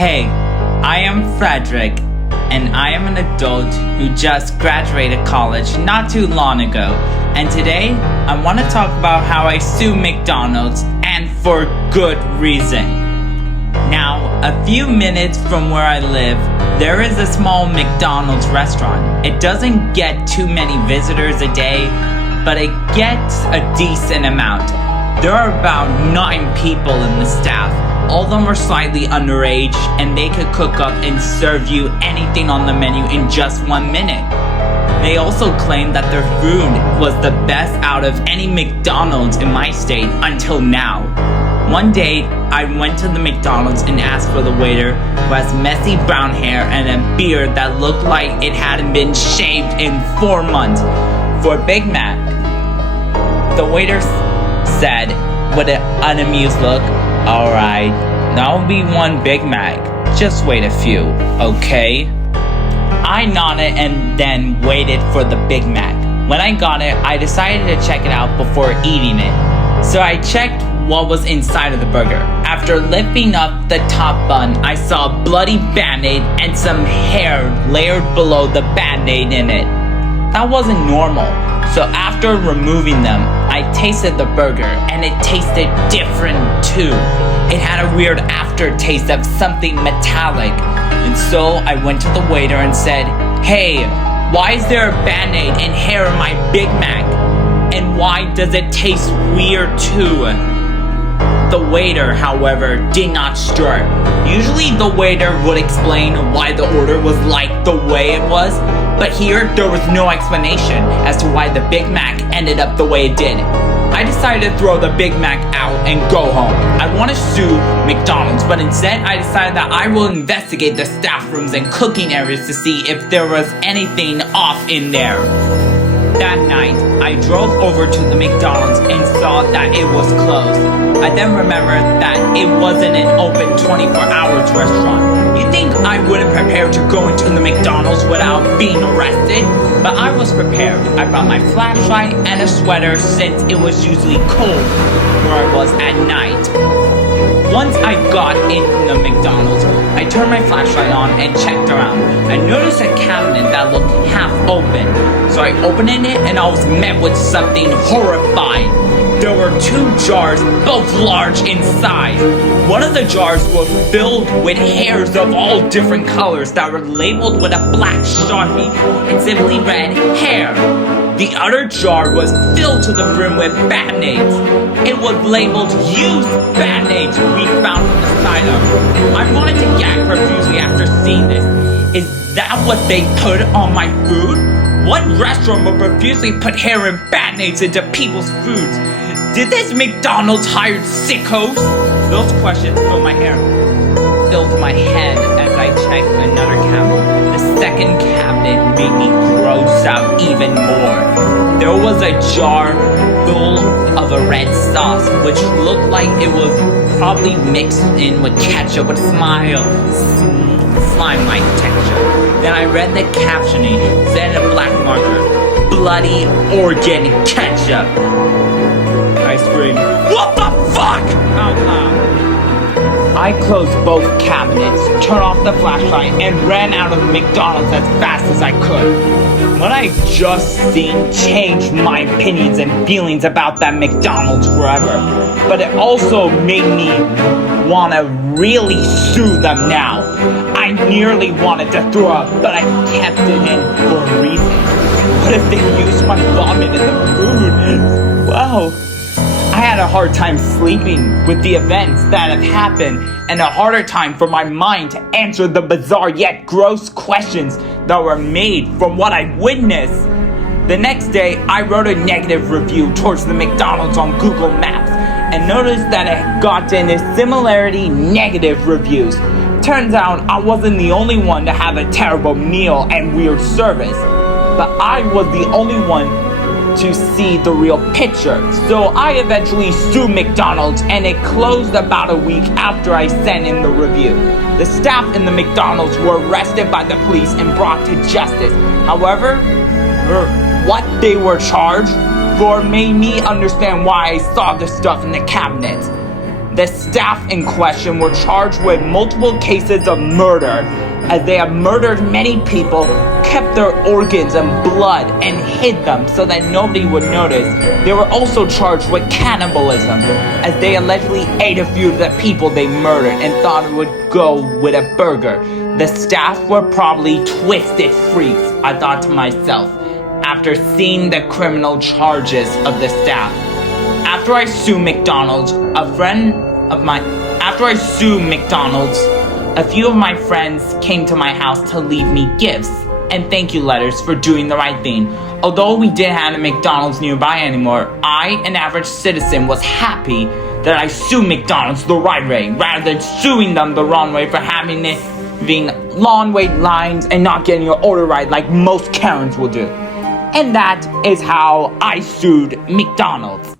Hey, I am Frederick, and I am an adult who just graduated college not too long ago. And today, I want to talk about how I sue McDonald's, and for good reason. Now, a few minutes from where I live, there is a small McDonald's restaurant. It doesn't get too many visitors a day, but it gets a decent amount. There are about 9 people in the staff. All of them are slightly underage, and they could cook up and serve you anything on the menu in just 1 minute. They also claim that their food was the best out of any McDonald's in my state until now. One day, I went to the McDonald's and asked for the waiter, who has messy brown hair and a beard that looked like it hadn't been shaved in 4 months, for a Big Mac. The waiter said, with an unamused look, "Alright, that'll be 1 Big Mac. Just wait a few, okay?" I nodded and then waited for the Big Mac. When I got it, I decided to check it out before eating it. So I checked what was inside of the burger. After lifting up the top bun, I saw a bloody Band-Aid and some hair layered below the Band-Aid in it. That wasn't normal. So after removing them, I tasted the burger, and it tasted different too. It had a weird aftertaste of something metallic. And so I went to the waiter and said, "Hey, why is there a Band-Aid and hair in my Big Mac? And why does it taste weird too?" The waiter, however, did not stir. Usually the waiter would explain why the order was like the way it was, but here there was no explanation as to why the Big Mac ended up the way it did. I decided to throw the Big Mac out and go home. I want to sue McDonald's, but instead I decided that I will investigate the staff rooms and cooking areas to see if there was anything off in there. That night, I drove over to the McDonald's and saw that it was closed. I then remembered that it wasn't an open 24 hours restaurant. You'd think I wouldn't prepare to go into the McDonald's without being arrested, but I was prepared. I brought my flashlight and a sweater since it was usually cold where I was at night. Once I got in the McDonald's, I turned my flashlight on and checked around. I noticed a cabinet that looked half open, so I opened it and I was met with something horrifying. There were 2 jars, both large in size. One of the jars was filled with hairs of all different colors that were labeled with a black Sharpie and simply read, "Hair." The other jar was filled to the brim with Band-Aids. It was labeled "Used Band-Aids" we found on the side of it. I wanted to gag profusely after seeing this. Is that what they put on my food? What restaurant would profusely put hair and Band-Aids into people's foods? Did this McDonald's hire sickos? Those questions filled my head as I checked another cabinet. The second cabinet made me gross out even more. There was a jar full of a red sauce, which looked like it was probably mixed in with ketchup with slime-like texture. Then I read the captioning, said in black marker, "Bloody organic ketchup." I screamed, "What the fuck?" out loud. I closed both cabinets, turned off the flashlight, and ran out of McDonald's as fast as I could. What I just seen changed my opinions and feelings about that McDonald's forever. But it also made me want to really sue them now. I nearly wanted to throw up, but I kept it in for a reason. What if they used my vomit in the food? Wow. I had a hard time sleeping with the events that have happened, and a harder time for my mind to answer the bizarre yet gross questions that were made from what I witnessed. The next day, I wrote a negative review towards the McDonald's on Google Maps and noticed that it had gotten a similarity negative reviews. Turns out I wasn't the only one to have a terrible meal and weird service, but I was the only one to see the real picture. So I eventually sued McDonald's, and it closed about a week after I sent in the review. The staff in the McDonald's were arrested by the police and brought to justice. However, what they were charged for made me understand why I saw the stuff in the cabinet. The staff in question were charged with multiple cases of murder, as they have murdered many people, kept their organs and blood, and hid them so that nobody would notice. They were also charged with cannibalism, as they allegedly ate a few of the people they murdered and thought it would go with a burger. The staff were probably twisted freaks, I thought to myself, after seeing the criminal charges of the staff. After I sued McDonald's, a few of my friends came to my house to leave me gifts and thank you letters for doing the right thing. Although we didn't have a McDonald's nearby anymore, I, an average citizen, was happy that I sued McDonald's the right way, rather than suing them the wrong way for having long wait lines and not getting your order right like most Karens will do. And that is how I sued McDonald's.